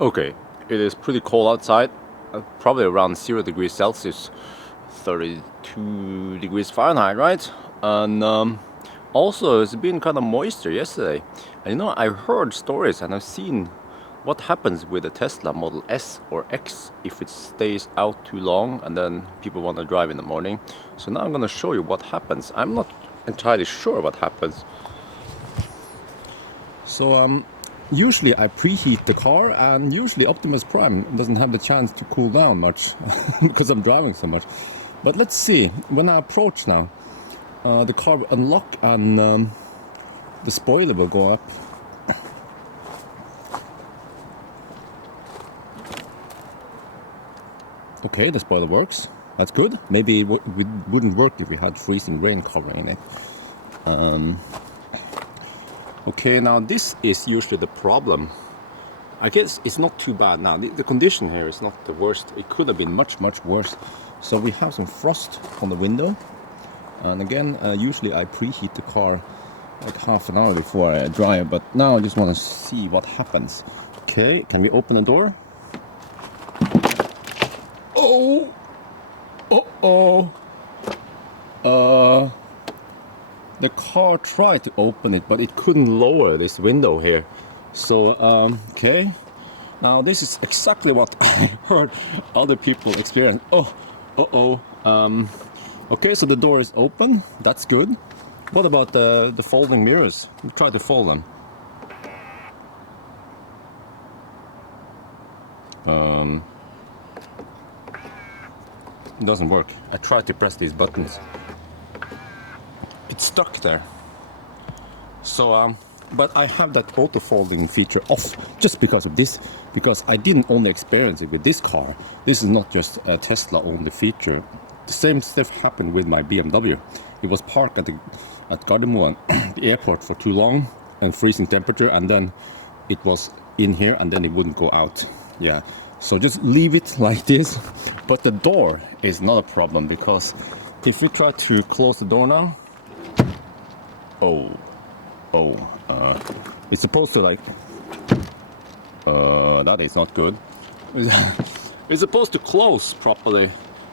Okay, it is pretty cold outside, probably around 0 degrees Celsius, 32 degrees Fahrenheit, right? And also it's been kind of moisture yesterday. And you know, I heard stories and I've seen what happens with the Tesla Model S or X if it stays out too long and then people want to drive in the morning. So now I'm going to show you what happens. I'm not entirely sure what happens. So usually I preheat the car, and usually Optimus Prime doesn't have the chance to cool down much because I'm driving so much. But let's see, when I approach now, the car will unlock and the spoiler will go up. Okay, the spoiler works. That's good. Maybe it wouldn't work if we had freezing rain covering it. Okay, now this is usually the problem. I guess it's not too bad now. The condition here is not the worst. It could have been much worse. So we have some frost on the window. And again, usually I preheat the car like half an hour before I drive. But now I just want to see what happens. Okay, can we open the door? Oh! Uh-oh! The car tried to open it, but it couldn't lower this window here. So, okay. Now this is exactly what I heard other people experience. Oh, uh-oh. Okay, so the door is open. That's good. What about the folding mirrors? Try to fold them. It doesn't work. I tried to press these buttons. It's stuck there. So, but I have that auto folding feature off just because of this, because I didn't only experience it with this car. This is not just a Tesla only feature. The same stuff happened with my BMW. It was parked at Gardermoen, the airport, for too long and freezing temperature, and then it was in here and then it wouldn't go out. Yeah, so just leave it like this. But the door is not a problem, because if we try to close the door now, it's supposed to like, that is not good. It's supposed to close properly.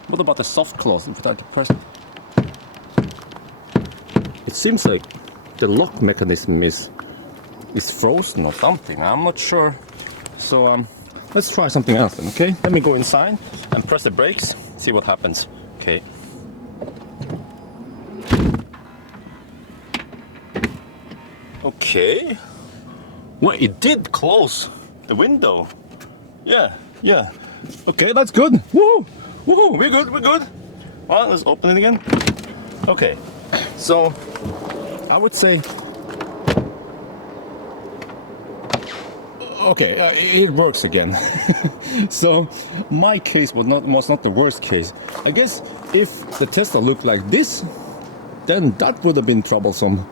What about the soft close? If I try to press, it seems like the lock mechanism is frozen or something. I'm not sure. So let's try something else then, okay? Let me go inside and press the brakes, see what happens. Okay. Okay. Well, it did close the window. Yeah. Okay, that's good. Woo! Woohoo! We're good. Well, let's open it again. Okay. So I would say, okay, it works again. So my case was not the worst case. I guess if the Tesla looked like this, then that would have been troublesome.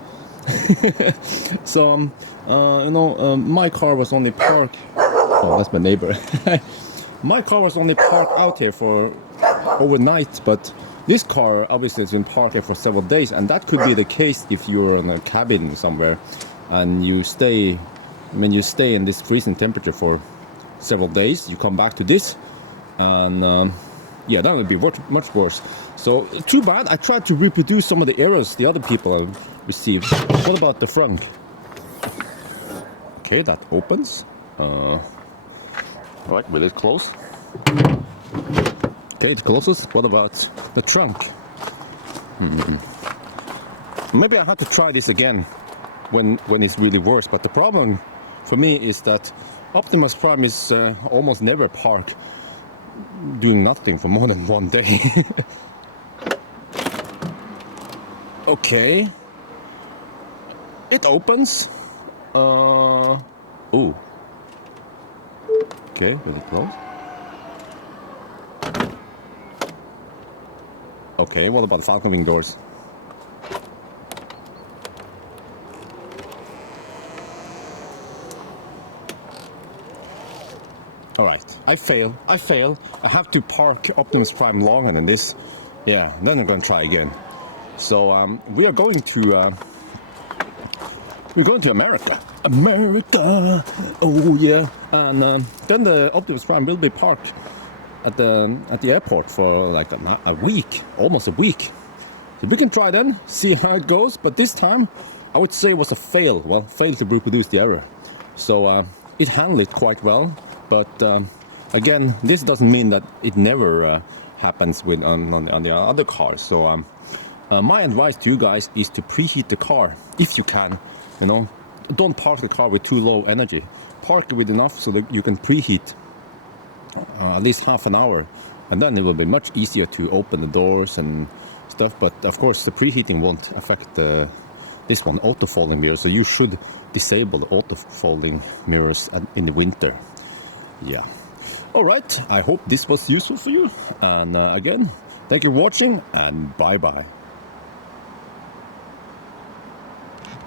So you know, my car was only parked. Oh, that's my neighbor. My car was only parked out here for overnight, but this car obviously has been parked here for several days, and that could be the case if you're in a cabin somewhere and you stay. When you stay in this freezing temperature for several days, you come back to this, and yeah, that would be much worse. So too bad. I tried to reproduce some of the errors the other people have received. What about the front? Okay, that opens. Right, will it close? Okay, it closes. What about the trunk? Maybe I have to try this again when it's really worse. But the problem for me is that Optimus Prime is almost never parked doing nothing for more than one day. Okay, it opens. Ooh. Okay, will it close? Okay, what about the Falcon Wing doors? Alright, I fail. I have to park Optimus Prime longer than this. Yeah, then I'm gonna try again. So we are going to we're going to America. America, oh yeah. And then the Optimus Prime will be parked at the airport for like a week, almost a week. So we can try then, see how it goes. But this time, I would say it was a fail. Well, failed to reproduce the error. So it handled it quite well. But again, this doesn't mean that it never happens with on the other cars. So my advice to you guys is to preheat the car if you can. You know, don't park the car with too low energy. Park it with enough so that you can preheat at least half an hour, and then it will be much easier to open the doors and stuff. But of course, the preheating won't affect this one, auto folding mirrors. So you should disable the auto folding mirrors in the winter. Yeah. All right. I hope this was useful for you. And again, thank you for watching, and bye bye.